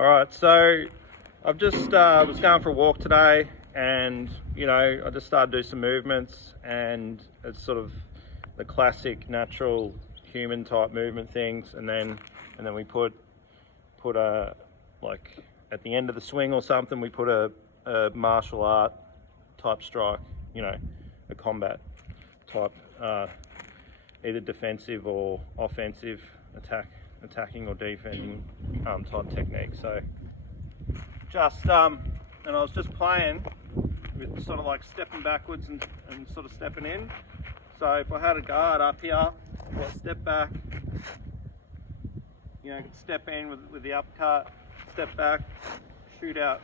All right, so I've just was going for a walk today, and I just started to do some movements, and it's sort of the classic natural human type movement things, and then we put a, like, at the end of the swing or something, we put a martial art type strike, a combat type, either defensive or offensive attacking or defending type technique. So just and I was just playing with sort of like stepping backwards and sort of stepping in. So if I had a guard up here, if I step back, I could step in with the uppercut, step back, shoot out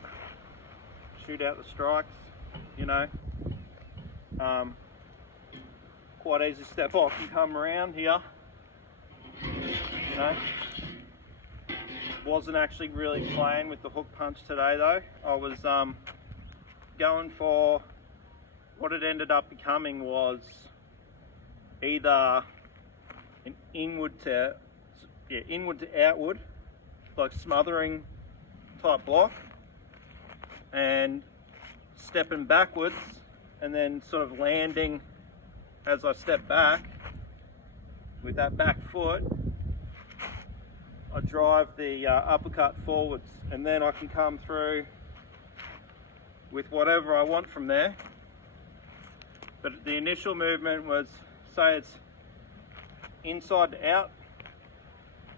the strikes, quite easy step off and come around here. Wasn't actually really playing with the hook punch today though. I was going for what it ended up becoming was either an inward to outward, like smothering type block, and stepping backwards and then sort of landing as I step back with that back foot. I drive the uppercut forwards, and then I can come through with whatever I want from there. But the initial movement was, say it's inside to out,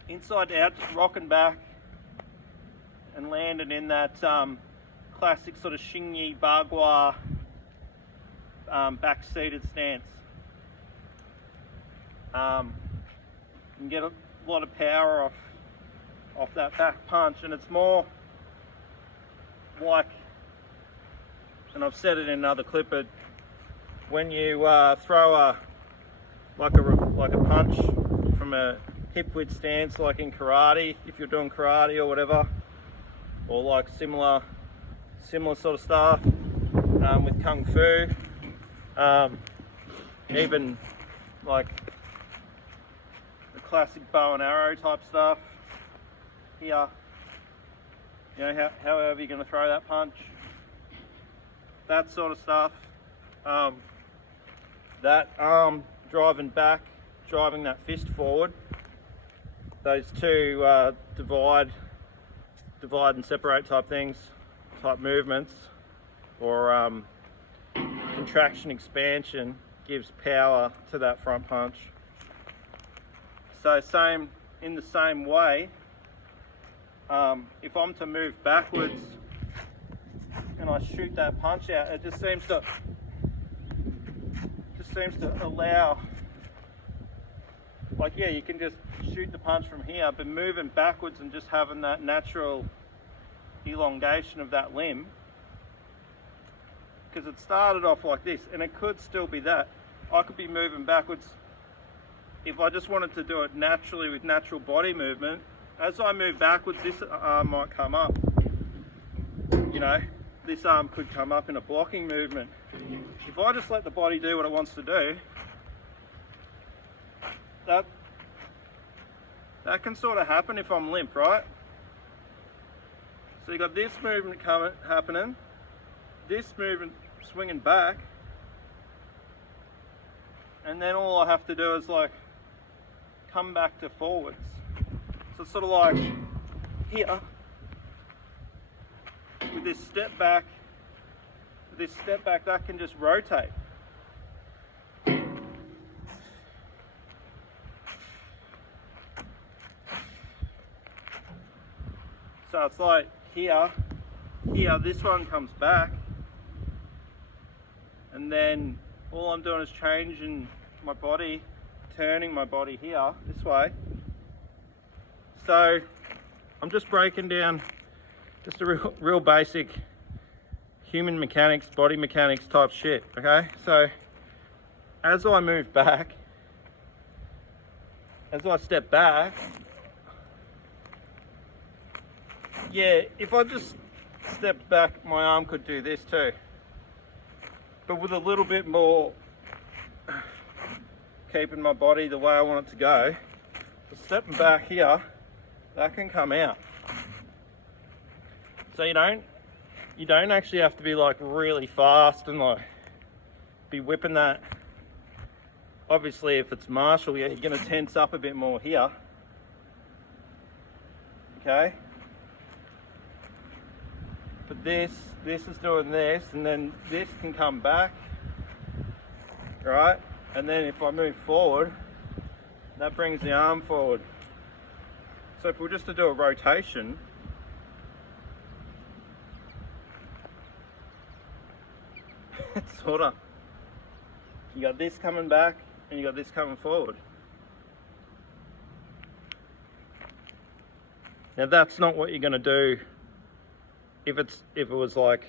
just rocking back and landing in that classic sort of Xingyi Bagua back-seated stance. You can get a lot of power off that back punch, and it's more like, and I've said it in another clip, but when you throw a punch from a hip width stance, like in karate, if you're doing karate or whatever, or like similar sort of stuff with kung fu, even like the classic bow and arrow type stuff here, however you're going to throw that punch, that sort of stuff, that arm driving back, driving that fist forward, those two divide and separate type things, type movements, or contraction expansion gives power to that front punch. So in the same way, if I'm to move backwards and I shoot that punch out, it just seems to allow, like, yeah, you can just shoot the punch from here, but moving backwards and just having that natural elongation of that limb, because it started off like this, and it could still be that. I could be moving backwards if I just wanted to do it naturally with natural body movement. As I move backwards, this arm might come up. This arm could come up in a blocking movement. If I just let the body do what it wants to do, that can sort of happen if I'm limp, right? So you got this movement happening, this movement swinging back, and then all I have to do is like come back to forwards. So it's sort of like here, with this step back, that can just rotate. So it's like here, this one comes back, and then all I'm doing is changing my body, turning my body here, this way. So I'm just breaking down just a real basic human mechanics, body mechanics type shit, okay? So as I move back, as I step back, yeah, if I just stepped back, my arm could do this too. But with a little bit more keeping my body the way I want it to go, so stepping back here, that can come out. So you don't actually have to be like really fast and like be whipping that. Obviously if it's martial, yeah, you're going to tense up a bit more here. Okay. But this is doing this, and then this can come back, right? And then if I move forward, that brings the arm forward. So if we were just to do a rotation, it's sort of, you got this coming back and you got this coming forward. Now that's not what you're going to do if it was like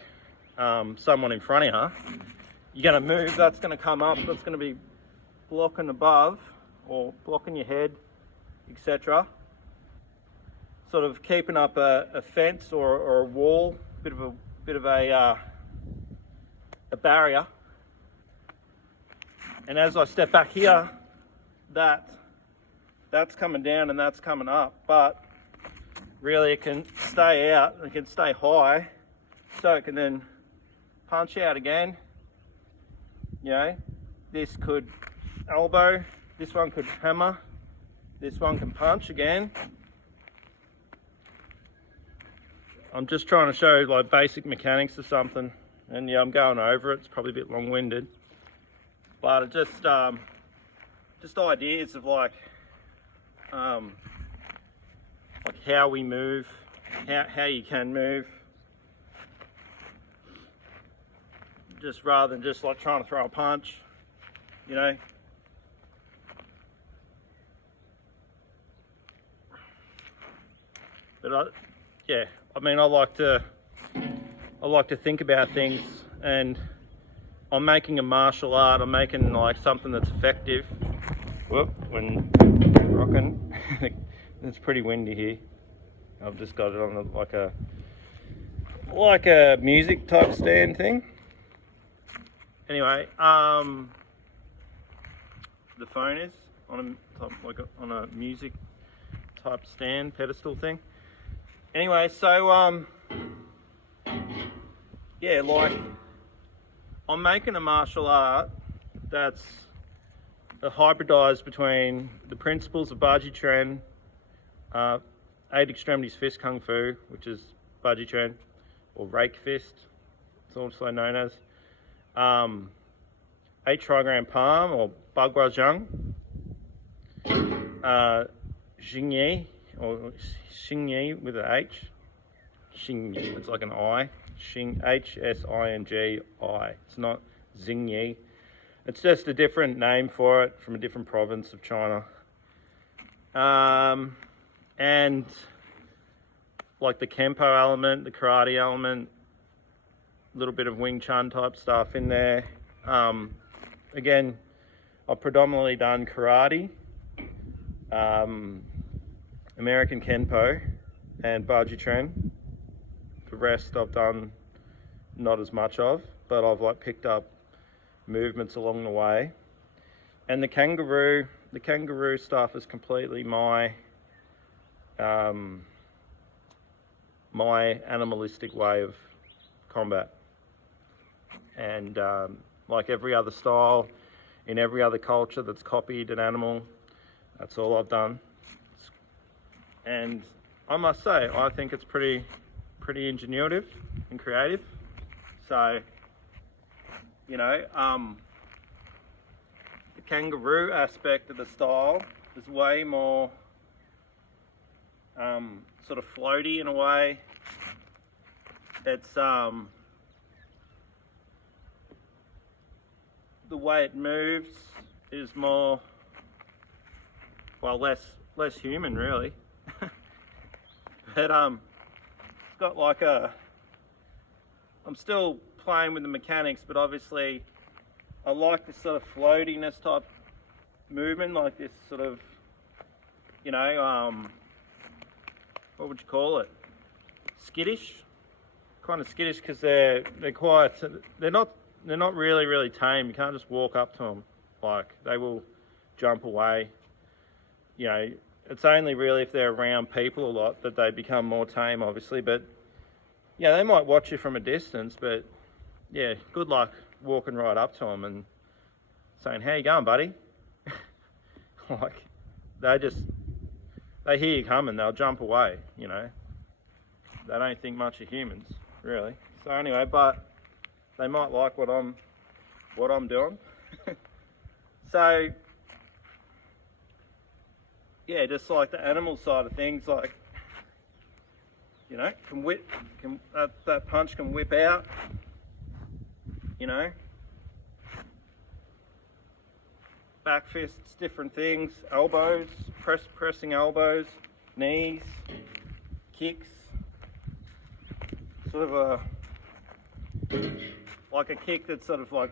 someone in front of you. You're going to move, that's going to come up, that's going to be blocking above or blocking your head, etc. Sort of keeping up a fence or a wall, bit of a barrier. And as I step back here, that's coming down and that's coming up, but really it can stay out, it can stay high, so it can then punch out again. You know, this could elbow, this one could hammer, this one can punch again. I'm just trying to show like basic mechanics of something, and yeah, I'm going over it. It's probably a bit long-winded, but it just ideas of like how we move, how you can move, just rather than just like trying to throw a punch, you know. But I like to think about things, and I'm making a martial art. I'm making like something that's effective. Whoop, when rocking, it's pretty windy here. I've just got it on like a music type stand thing. Anyway, the phone is on a music type stand pedestal thing. Anyway, so yeah, like I'm making a martial art that's hybridized between the principles of Baji Chuan, 8 extremities fist kung fu, which is Baji Chuan, or rake fist, it's also known as, 8 trigram palm, or Bagua Zhang, Xingyi, or Xingyi with an H, Xingyi, it's like an I, H-S-I-N-G-I, it's not Xingyi. It's just a different name for it from a different province of China. And like the Kempo element, the karate element, a little bit of Wing Chun type stuff in there. Again, I've predominantly done karate, American Kenpo, and Baji Chuan. The rest I've done not as much of, but I've like picked up movements along the way. And the kangaroo stuff is completely my animalistic way of combat. And like every other style in every other culture that's copied an animal, that's all I've done. And I must say, I think it's pretty ingenuitive and creative. So, you know, the kangaroo aspect of the style is way more sort of floaty in a way. It's the way it moves is more, well, less human really. But it's got like I'm still playing with the mechanics, but obviously I like this sort of floatiness type movement, like this sort of, you know, what would you call it? Skittish, kind of skittish, because they're quite, they're not really tame. You can't just walk up to them, like they will jump away. You know, it's only really if they're around people a lot that they become more tame, obviously. But yeah, they might watch you from a distance, but yeah, good luck walking right up to them and saying, "How you going, buddy?" Like, they hear you coming, they'll jump away, you know. They don't think much of humans, really. So anyway, but they might like what I'm doing. So yeah, just like the animal side of things, like, you know, that punch can whip out, you know. Back fists, different things, elbows, pressing elbows, knees, kicks, sort of like a kick that sort of like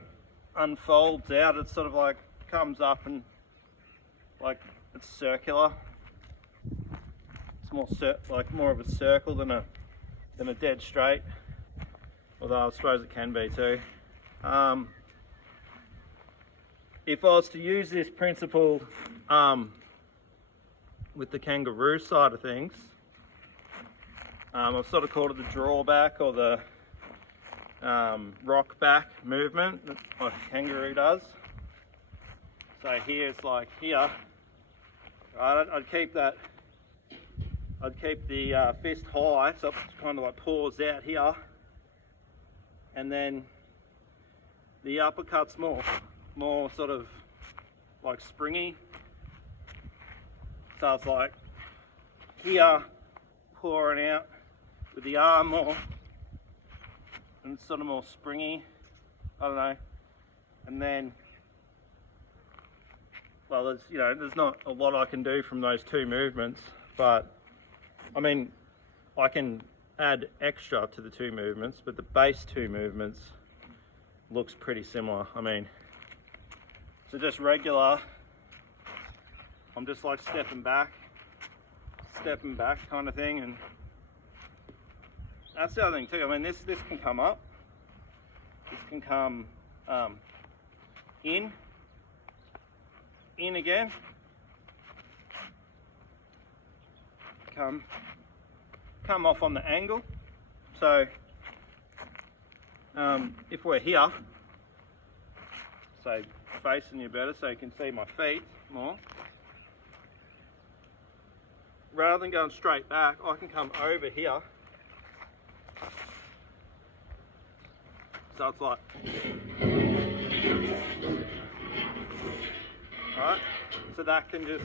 unfolds out. It sort of like comes up and like it's circular. It's more of a circle than a dead straight, although I suppose it can be too. If I was to use this principle with the kangaroo side of things, I've sort of called it the drawback or the rock back movement, like a kangaroo does. So here it's like here, right? I'd keep the fist high, so it kind of like pours out here, and then the uppercut's more sort of like springy. So it's like here, pouring out with the arm more, and it's sort of more springy. I don't know. And then, well, there's not a lot I can do from those two movements, but I mean, I can add extra to the two movements, but the base two movements looks pretty similar. I mean, so just regular, I'm just like stepping back kind of thing, and that's the other thing too. I mean, this can come up, this can come in again, come off on the angle. So if we're here, so facing you better so you can see my feet more, rather than going straight back, I can come over here. So it's like, alright, so that can just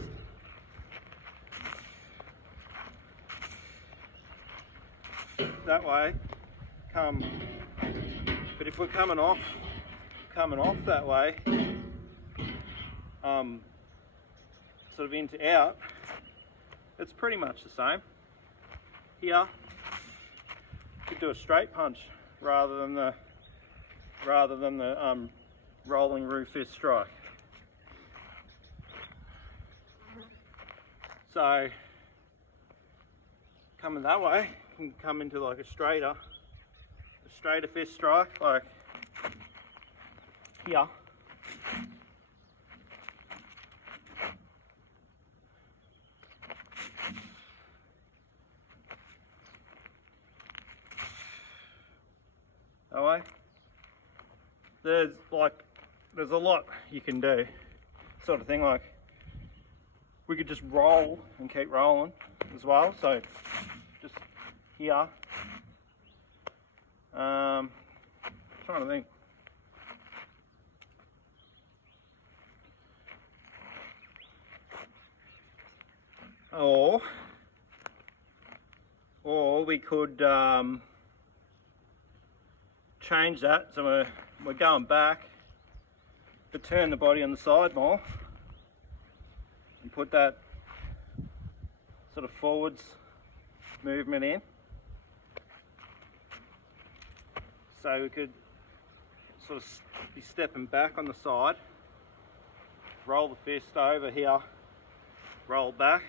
that way come, but if we're coming off that way, sort of into out, it's pretty much the same. Here, you could do a straight punch rather than the rolling Roo Fist strike. So coming that way, you can come into like a straighter fist strike, like here. That way. There's a lot you can do, sort of thing. Like, we could just roll and keep rolling as well. So just here. Trying to think. Or we could change that. So we're going back, but turn the body on the side more and put that sort of forwards movement in. So we could sort of be stepping back on the side, roll the fist over here, roll back.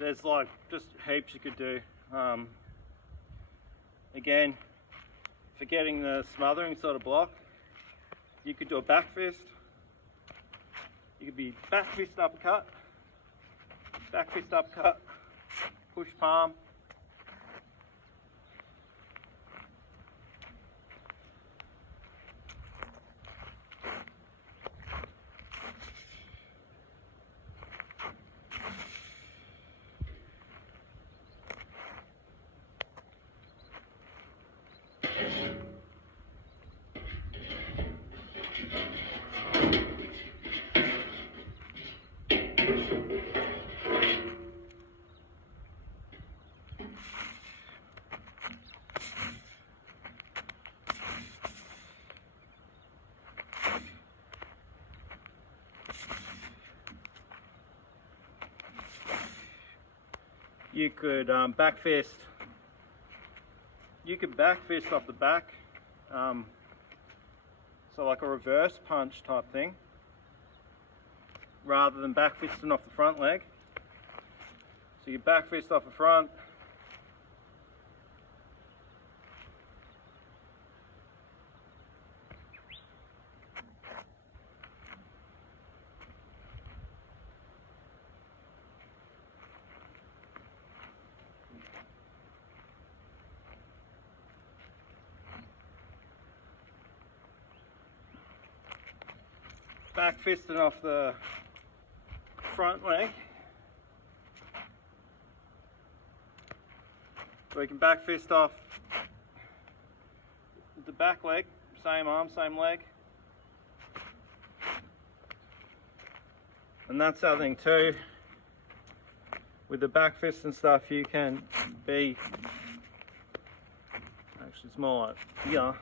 there's like just heaps you could do. Again, for getting the smothering sort of block, you could do a back fist. You could be back fist uppercut, push palm. You could back fist. You could back fist off the back, so like a reverse punch type thing, rather than back fisting off the front leg. So you back fist off the front. Back fisting off the front leg. So we can back fist off the back leg, same arm, same leg. And that's the other thing too. With the back fist and stuff, you can be, actually it's more like here.